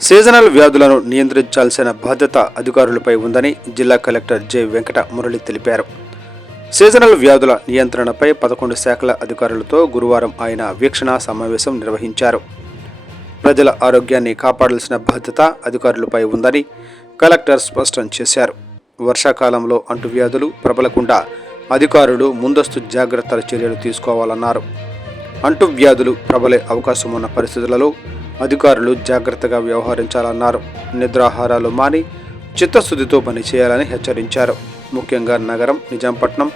Seasonal వ్యాధులను నియంత్రించాల్సిన బాధ్యత అధికారులపై ఉందని జిల్లా కలెక్టర్ జె వెంకట మురళి తెలిపారు. సీజనల్ వ్యాధుల నియంత్రణపై పదకొండు శాఖల అధికారులతో గురువారం ఆయన వీక్షణ సమావేశం నిర్వహించారు. ప్రజల ఆరోగ్యాన్ని కాపాడాల్సిన బాధ్యత అధికారులపై ఉందని కలెక్టర్ స్పష్టం చేశారు. వర్షాకాలంలో అంటువ్యాధులు ప్రబలకుండా అధికారులు ముందస్తు జాగ్రత్తల చర్యలు తీసుకోవాలన్నారు. అంటువ్యాధులు ప్రబలే అవకాశం ఉన్న పరిస్థితులలో అధికారులు జాగ్రత్తగా వ్యవహరించాలన్నారు. నిద్రాహారాలు మాని చిత్తశుద్ధితో పనిచేయాలని హెచ్చరించారు. ముఖ్యంగా నగరం నిజాంపట్నం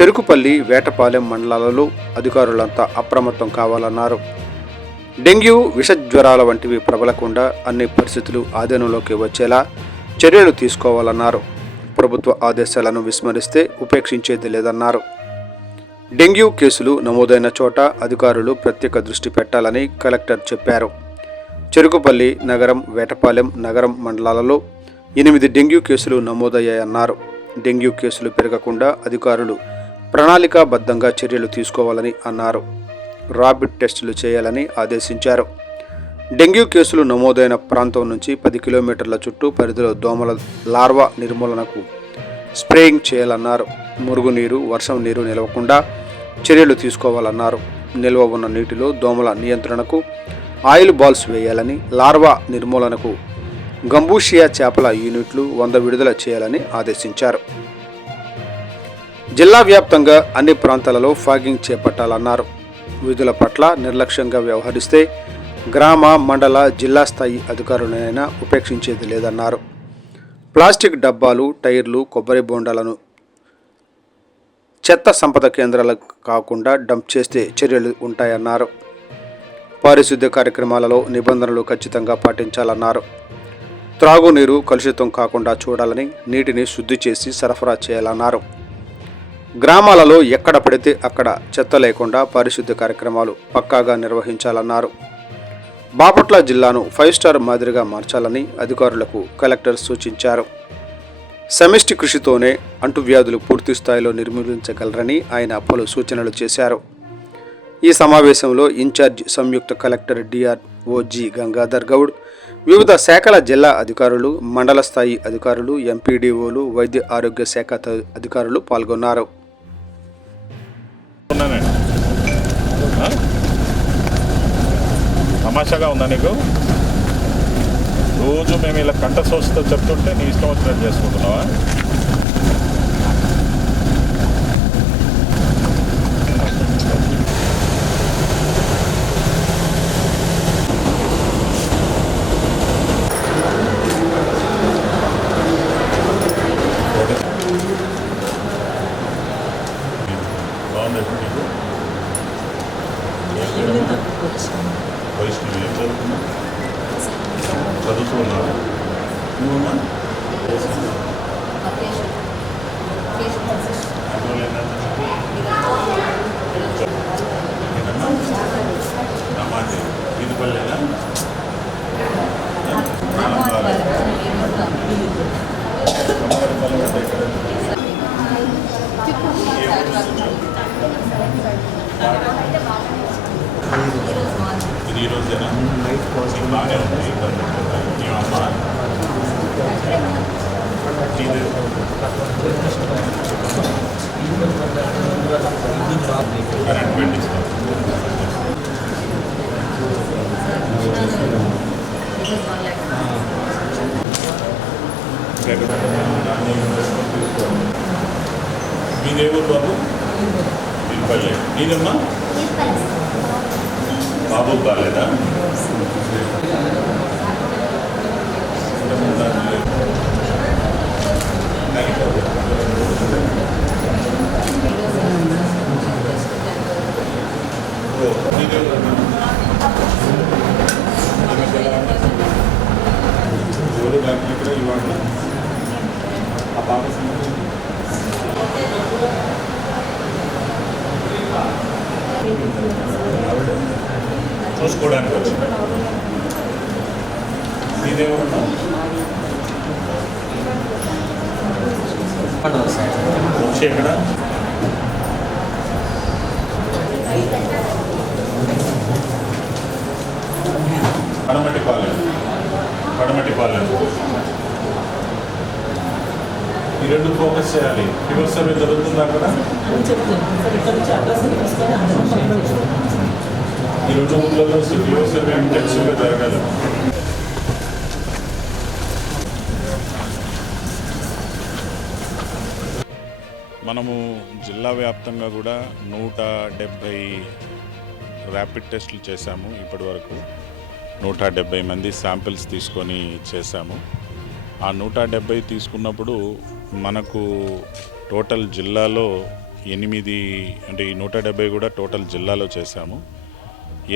చెరుకుపల్లి వేటపాలెం మండలాలలో అధికారులంతా అప్రమత్తం కావాలన్నారు. డెంగ్యూ విషజ్వరాల వంటివి ప్రబలకుండా అన్ని పరిస్థితులు ఆధీనంలోకి వచ్చేలా చర్యలు తీసుకోవాలన్నారు. ప్రభుత్వ ఆదేశాలను విస్మరిస్తే ఉపేక్షించేది లేదన్నారు. డెంగ్యూ కేసులు నమోదైన చోట అధికారులు ప్రత్యేక దృష్టి పెట్టాలని కలెక్టర్ చెప్పారు. చెరుకుపల్లి నగరం వేటపాలెం నగరం మండలాలలో ఎనిమిది డెంగ్యూ కేసులు నమోదయ్యాయన్నారు. డెంగ్యూ కేసులు పెరగకుండా అధికారులు ప్రణాళికాబద్ధంగా చర్యలు తీసుకోవాలని అన్నారు. రాబిడ్ టెస్టులు చేయాలని ఆదేశించారు. డెంగ్యూ కేసులు నమోదైన ప్రాంతం నుంచి పది కిలోమీటర్ల చుట్టూ పరిధిలో దోమల లార్వా నిర్మూలనకు స్ప్రేయింగ్ చేయాలన్నారు. మురుగునీరు వర్షం నీరు నిలవకుండా చర్యలు తీసుకోవాలన్నారు. నిల్వ ఉన్న నీటిలో దోమల నియంత్రణకు ఆయిల్ బాల్స్ వేయాలని లార్వా నిర్మూలనకు గంబూషియా చేపల యూనిట్లు వంద విడుదల చేయాలని ఆదేశించారు. జిల్లా వ్యాప్తంగా అన్ని ప్రాంతాలలో ఫాగింగ్ చేపట్టాలన్నారు. విధుల పట్ల నిర్లక్ష్యంగా వ్యవహరిస్తే గ్రామ మండల జిల్లా స్థాయి అధికారులనైనా ఉపేక్షించేది లేదన్నారు. ప్లాస్టిక్ డబ్బాలు టైర్లు కొబ్బరి బోండాలను చెత్త సంపద కేంద్రాలకు కాకుండా డంప్ చేస్తే చర్యలు ఉంటాయన్నారు. పారిశుద్ధ్య కార్యక్రమాలలో నిబంధనలు ఖచ్చితంగా పాటించాలన్నారు. త్రాగునీరు కలుషితం కాకుండా చూడాలని నీటిని శుద్ధి చేసి సరఫరా చేయాలన్నారు. గ్రామాలలో ఎక్కడ పడితే అక్కడ చెత్త లేకుండా పారిశుద్ధ్య కార్యక్రమాలు పక్కాగా నిర్వహించాలన్నారు. బాపట్ల జిల్లాను ఫైవ్ స్టార్ మాదిరిగా మార్చాలని అధికారులకు కలెక్టర్ సూచించారు. సమిష్టి కృషితోనే అంటువ్యాధులు పూర్తి స్థాయిలో నిర్మూలించగలరని ఆయన పలు సూచనలు చేశారు. ఈ సమావేశంలో ఇన్ఛార్జ్ సంయుక్త collector DR DRO G Gangadhar Goud వివిధ శాఖల జిల్లా అధికారులు మండల స్థాయి అధికారులు ఎంపీడీఓలు వైద్య ఆరోగ్య శాఖ అధికారులు పాల్గొన్నారు. తమాషాగా ఉందా నీకు? రోజు మేము ఇలా కంట సోస్తో చెప్తుంటే నీ ఇష్టం వచ్చినట్టు చేసుకుంటున్నావా బాగుంది ఇప్పుడు నీకు వయసు ఏం చదువుకున్నావు చదువుతున్నావా నువ్వమ్మా? అందువల్ల ఏంటంటే ఏంటమ్మా రమాంటి ఇది ఈ రోజేనా బాగానే ఉంది కరెంట్ పెట్టిస్తాం బాబు మీరు బాబు బాగాలేదా ఇవాళ ఆ పాప సంగతి చూసుకోవడానికి వచ్చింది. మీదేమన్నా? వచ్చి ఎక్కడ పాలెం. కాలేజ్ వేటపాలెం ఈ రెండు ఫోకస్ చేయాలి. రివర్స్ సర్వే జరుగుతుంది అక్కడ? ఈ రెండు ఊళ్ళలో ఫీవర్ సర్వే జరగాలి మనము జిల్లా వ్యాప్తంగా కూడా నూట డెబ్భై ర్యాపిడ్ టెస్టులు చేశాము ఇప్పటి వరకు. నూట డెబ్భై మంది శాంపిల్స్ తీసుకొని చేశాము. ఆ నూట డెబ్భై తీసుకున్నప్పుడు మనకు టోటల్ జిల్లాలో ఎనిమిది అంటే ఈ నూట డెబ్భై కూడా టోటల్ జిల్లాలో చేశాము.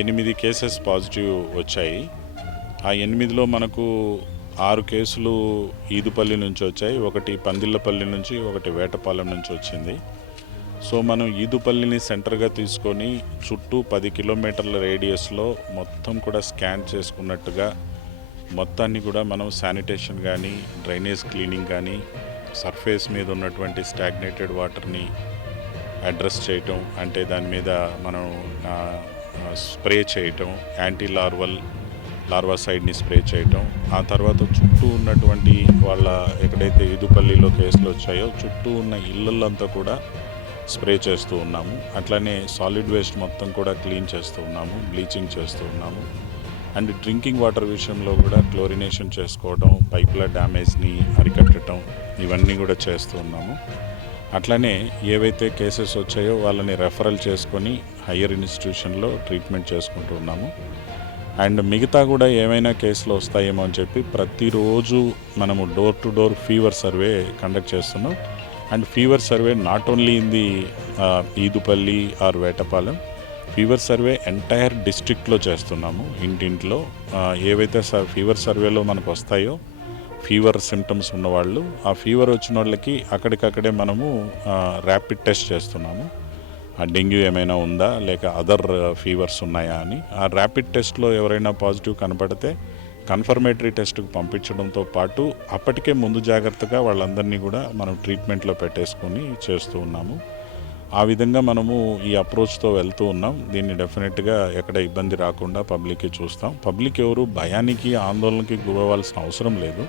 ఎనిమిది కేసెస్ పాజిటివ్ వచ్చాయి. ఆ ఎనిమిదిలో మనకు ఆరు కేసులు ఈదుపల్లి నుంచి వచ్చాయి. ఒకటి పందిళ్ళపల్లి నుంచి ఒకటి వేటపాలెం నుంచి వచ్చింది. సో మనం ఈదుపల్లిని సెంటర్గా తీసుకొని చుట్టూ పది కిలోమీటర్ల రేడియస్లో మొత్తం కూడా స్కాన్ చేసుకున్నట్టుగా మొత్తాన్ని కూడా మనం శానిటేషన్ కానీ డ్రైనేజ్ క్లీనింగ్ కానీ సర్ఫేస్ మీద ఉన్నటువంటి స్టాగ్నేటెడ్ వాటర్ని అడ్రస్ చేయటం అంటే దాని మీద మనం స్ప్రే చేయటం యాంటీ లార్వల్ లార్వా సైడ్ని స్ప్రే చేయటం ఆ తర్వాత చుట్టూ ఉన్నటువంటి వాళ్ళ ఎక్కడైతే ఇదుపల్లిలో కేసులు వచ్చాయో చుట్టూ ఉన్న ఇళ్ళల్లో కూడా స్ప్రే చేస్తూ ఉన్నాము. అట్లానే సాలిడ్ వేస్ట్ మొత్తం కూడా క్లీన్ చేస్తూ ఉన్నాము బ్లీచింగ్ చేస్తూ ఉన్నాము. అండ్ డ్రింకింగ్ వాటర్ విషయంలో కూడా క్లోరినేషన్ చేసుకోవడం పైపుల డ్యామేజ్ని అరికట్టడం ఇవన్నీ కూడా చేస్తూ ఉన్నాము. అట్లనే ఏవైతే కేసెస్ వచ్చాయో వాళ్ళని రెఫరల్ చేసుకొని హయ్యర్ ఇన్స్టిట్యూషన్లో ట్రీట్మెంట్ చేసుకుంటూ ఉన్నాము. అండ్ మిగతా కూడా ఏమైనా కేసులు వస్తాయేమో అని చెప్పి ప్రతిరోజు మనము door to door fever survey conduct చేస్తున్నాం. And fever survey not only in the Edupalli or Vetapalem. Fever survey entire డిస్ట్రిక్ట్లో చేస్తున్నాము. ఇంటింట్లో ఏవైతే ఫీవర్ సర్వేలో మనకు వస్తాయో ఫీవర్ సిమ్టమ్స్ ఉన్నవాళ్ళు ఆ ఫీవర్ వచ్చిన వాళ్ళకి అక్కడికక్కడే మనము ర్యాపిడ్ టెస్ట్ చేస్తున్నాము. ఆ డెంగ్యూ ఏమైనా ఉందా లేక అదర్ ఫీవర్స్ ఉన్నాయా అని. ఆ ర్యాపిడ్ టెస్ట్లో ఎవరైనా పాజిటివ్ కనపడితే కన్ఫర్మేటరీ టెస్ట్కి పంపించడంతో పాటు అప్పటికే ముందు జాగ్రత్తగా వాళ్ళందరినీ కూడా మనం ట్రీట్మెంట్లో పెట్టేసుకొని చేస్తూ ఉన్నాము. ఆ విధంగా మనము ఈ అప్రోచ్తో వెళ్తూ ఉన్నాం. దీన్ని డెఫినెట్గా ఎక్కడ ఇబ్బంది రాకుండా పబ్లిక్కి చూస్తాం. పబ్లిక్ ఎవరు భయానికి ఆందోళనకి గురవ్వాల్సిన అవసరం లేదు.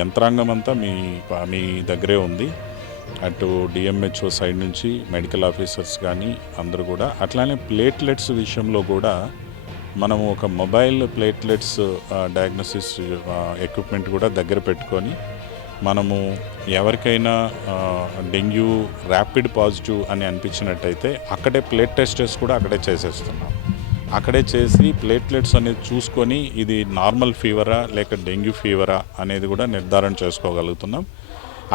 యంత్రాంగం అంతా మీ మీ దగ్గరే ఉంది. అటు డిఎంహెచ్ఓ సైడ్ నుంచి మెడికల్ ఆఫీసర్స్ కానీ అందరూ కూడా అట్లానే ప్లేట్లెట్స్ విషయంలో కూడా మనము ఒక మొబైల్ ప్లేట్లెట్స్ డయాగ్నోసిస్ ఎక్విప్మెంట్ కూడా దగ్గర పెట్టుకొని మనము ఎవరికైనా డెంగ్యూ ర్యాపిడ్ పాజిటివ్ అని అనిపించినట్టయితే అక్కడే ప్లేట్ టెస్టెస్ కూడా అక్కడే చేసేస్తున్నాం. అక్కడే చేసి ప్లేట్లెట్స్ అనేది చూసుకొని ఇది నార్మల్ ఫీవరా లేక డెంగ్యూ ఫీవరా అనేది కూడా నిర్ధారణ చేసుకోగలుగుతున్నాం.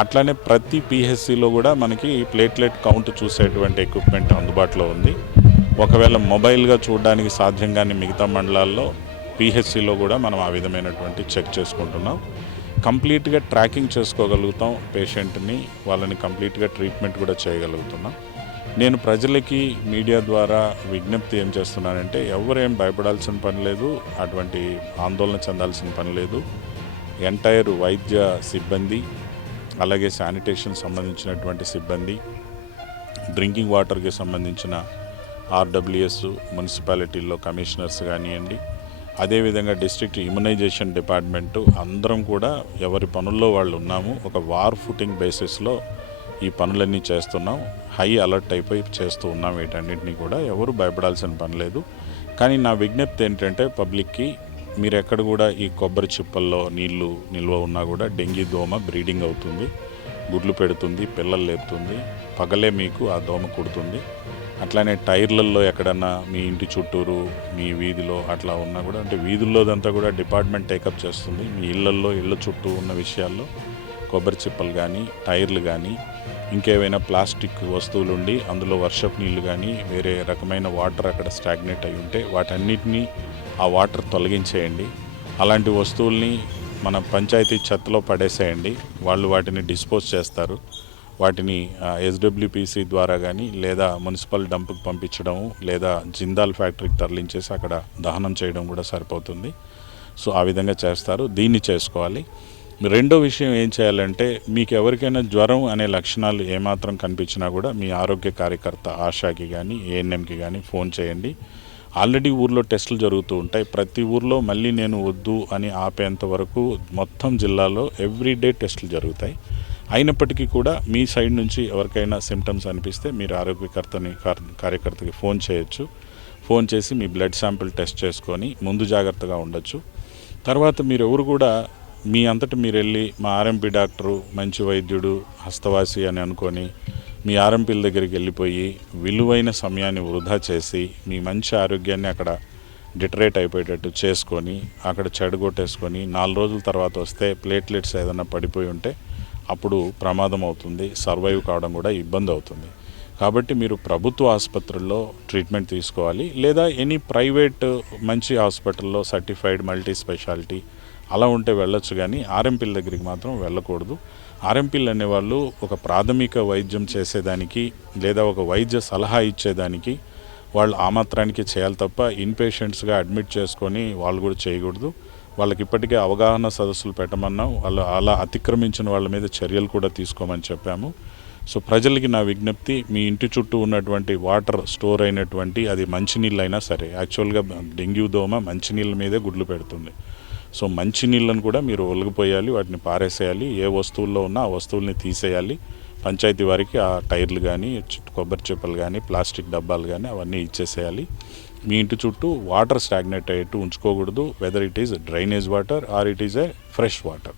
అట్లానే ప్రతి పిహెచ్సిలో కూడా మనకి ప్లేట్లెట్ కౌంట్ చూసేటువంటి ఎక్విప్మెంట్ అందుబాటులో ఉంది. ఒకవేళ మొబైల్గా చూడడానికి సాధ్యం కాని మిగతా మండలాల్లో పిహెచ్సిలో కూడా మనం ఆ విధమైనటువంటి చెక్ చేసుకుంటున్నాం. కంప్లీట్గా ట్రాకింగ్ చేసుకోగలుగుతాం పేషెంట్ని వాళ్ళని కంప్లీట్గా ట్రీట్మెంట్ కూడా చేయగలుగుతున్నాం. నేను ప్రజలకి మీడియా ద్వారా విజ్ఞప్తి ఏం చేస్తున్నానంటే ఎవరేం భయపడాల్సిన పని లేదు అటువంటి ఆందోళన చెందాల్సిన పని లేదు. ఎంటైర్ వైద్య సిబ్బంది అలాగే శానిటేషన్ సంబంధించినటువంటి సిబ్బంది డ్రింకింగ్ వాటర్కి సంబంధించిన ఆర్డబ్ల్యూఎస్ మున్సిపాలిటీల్లో కమిషనర్స్ కానివ్వండి అదేవిధంగా డిస్ట్రిక్ట్ ఇమ్యునైజేషన్ డిపార్ట్మెంటు అందరం కూడా ఎవరి పనుల్లో వాళ్ళు ఉన్నాము ఒక వార్ ఫుటింగ్ బేసిస్లో ఈ పనులన్నీ చేస్తున్నాం. హై అలర్ట్ అయిపోయి చేస్తూ ఉన్నాం వీటన్నిటిని కూడా. ఎవరు భయపడాల్సిన పని లేదు. కానీ నా విజ్ఞప్తి ఏంటంటే పబ్లిక్కి మీరు ఎక్కడ కూడా ఈ కొబ్బరి చిప్పల్లో నీళ్ళు నిల్వ ఉన్నా కూడా డెంగీ దోమ బ్రీడింగ్ అవుతుంది. గుడ్లు పెడుతుంది పిల్లలు లేపుతుంది. పగలే మీకు ఆ దోమ కుడుతుంది. అట్లానే టైర్లలో ఎక్కడన్నా మీ ఇంటి చుట్టూరు మీ వీధిలో అట్లా ఉన్నా కూడా అంటే వీధుల్లోదంతా కూడా డిపార్ట్మెంట్ టేకప్ చేస్తుంది. మీ ఇళ్ళల్లో ఇళ్ళ చుట్టూ ఉన్న విషయాల్లో కొబ్బరి చిప్పలు కానీ టైర్లు కానీ ఇంకేవైనా ప్లాస్టిక్ వస్తువులు ఉండి అందులో వర్షపు నీళ్ళు కానీ వేరే రకమైన వాటర్ అక్కడ స్టాగ్నేట్ అయి ఉంటే వాటన్నిటినీ ఆ వాటర్ తొలగించేయండి. అలాంటి వస్తువుల్ని మన పంచాయతీ చెత్తలో పడేసేయండి. వాళ్ళు వాటిని డిస్పోజ్ చేస్తారు. వాటిని ఎస్డబ్ల్యూపీసీ ద్వారా కానీ లేదా మున్సిపల్ డంప్కి పంపించడం లేదా జిందాల్ ఫ్యాక్టరీకి తరలించేసి అక్కడ దహనం చేయడం కూడా సరిపోతుంది. సో ఆ విధంగా చేస్తారు. దీన్ని చేసుకోవాలి. రెండో విషయం ఏం చేయాలంటే మీకు ఎవరికైనా జ్వరం అనే లక్షణాలు ఏమాత్రం కనిపించినా కూడా మీ ఆరోగ్య కార్యకర్త ఆశాకి కానీ ఏఎన్ఎంకి కానీ ఫోన్ చేయండి. ఆల్రెడీ ఊర్లో టెస్టులు జరుగుతూ ఉంటాయి. ప్రతి ఊర్లో మళ్ళీ నేను వద్దు అని ఆపేంత వరకు మొత్తం జిల్లాలో ఎవ్రీడే టెస్టులు జరుగుతాయి. అయినప్పటికీ కూడా మీ సైడ్ నుంచి ఎవరికైనా సిమ్టమ్స్ అనిపిస్తే మీరు ఆరోగ్యకర్తని కార్యకర్తకి ఫోన్ చేయొచ్చు. ఫోన్ చేసి మీ బ్లడ్ శాంపిల్ టెస్ట్ చేసుకొని ముందు జాగ్రత్తగా ఉండొచ్చు. తర్వాత మీరు ఎవరు కూడా మీ అంతటి మీరు వెళ్ళి మా ఆర్ఎంపీ డాక్టరు మంచి వైద్యుడు హస్తవాసి అని అనుకొని మీ ఆర్ఎంపీల దగ్గరికి వెళ్ళిపోయి విలువైన సమయాన్ని వృధా చేసి మీ మంచి ఆరోగ్యాన్ని అక్కడ డిటరేట్ అయిపోయేటట్టు చేసుకొని అక్కడ చెడగొట్టేసుకొని నాలుగు రోజుల తర్వాత వస్తే ప్లేట్లెట్స్ ఏదైనా పడిపోయి ఉంటే అప్పుడు ప్రమాదం అవుతుంది సర్వైవ్ కావడం కూడా ఇబ్బంది అవుతుంది. కాబట్టి మీరు ప్రభుత్వ ఆసుపత్రుల్లో ట్రీట్మెంట్ తీసుకోవాలి లేదా ఎనీ ప్రైవేట్ మంచి హాస్పిటల్లో సర్టిఫైడ్ మల్టీ స్పెషాలిటీ అలా ఉంటే వెళ్ళొచ్చు కానీ ఆర్ఎంపీల దగ్గరికి మాత్రం వెళ్ళకూడదు. ఆర్ఎంపీలు అనేవాళ్ళు ఒక ప్రాథమిక వైద్యం చేసేదానికి లేదా ఒక వైద్య సలహా ఇచ్చేదానికి వాళ్ళు ఆ మాత్రానికి చేయాలి తప్ప ఇన్పేషెంట్స్గా అడ్మిట్ చేసుకొని వాళ్ళు కూడా చేయకూడదు. వాళ్ళకి ఇప్పటికే అవగాహన సదస్సులు పెట్టమన్నాం వాళ్ళు అలా అతిక్రమించిన వాళ్ళ మీద చర్యలు కూడా తీసుకోమని చెప్పాము. సో ప్రజలకి నా విజ్ఞప్తి మీ ఇంటి చుట్టూ ఉన్నటువంటి వాటర్ స్టోర్ అయినటువంటి అది మంచినీళ్ళైనా సరే యాక్చువల్గా డెంగ్యూ దోమ మంచినీళ్ళ మీదే గుడ్లు పెడుతుంది. సో మంచి నీళ్ళను కూడా మీరు ఒలిగిపోయాలి వాటిని పారేసేయాలి ఏ వస్తువుల్లో ఉన్నా ఆ వస్తువుల్ని తీసేయాలి. పంచాయతీ వారికి ఆ టైర్లు కానీ కొబ్బరి చెప్పలు కానీ ప్లాస్టిక్ డబ్బాలు కానీ అవన్నీ ఇచ్చేసేయాలి. మీ ఇంటి చుట్టూ వాటర్ స్టాగ్నేట్ అయ్యేట్టు ఉంచుకోకూడదు. Whether it is drainage water or it is a fresh water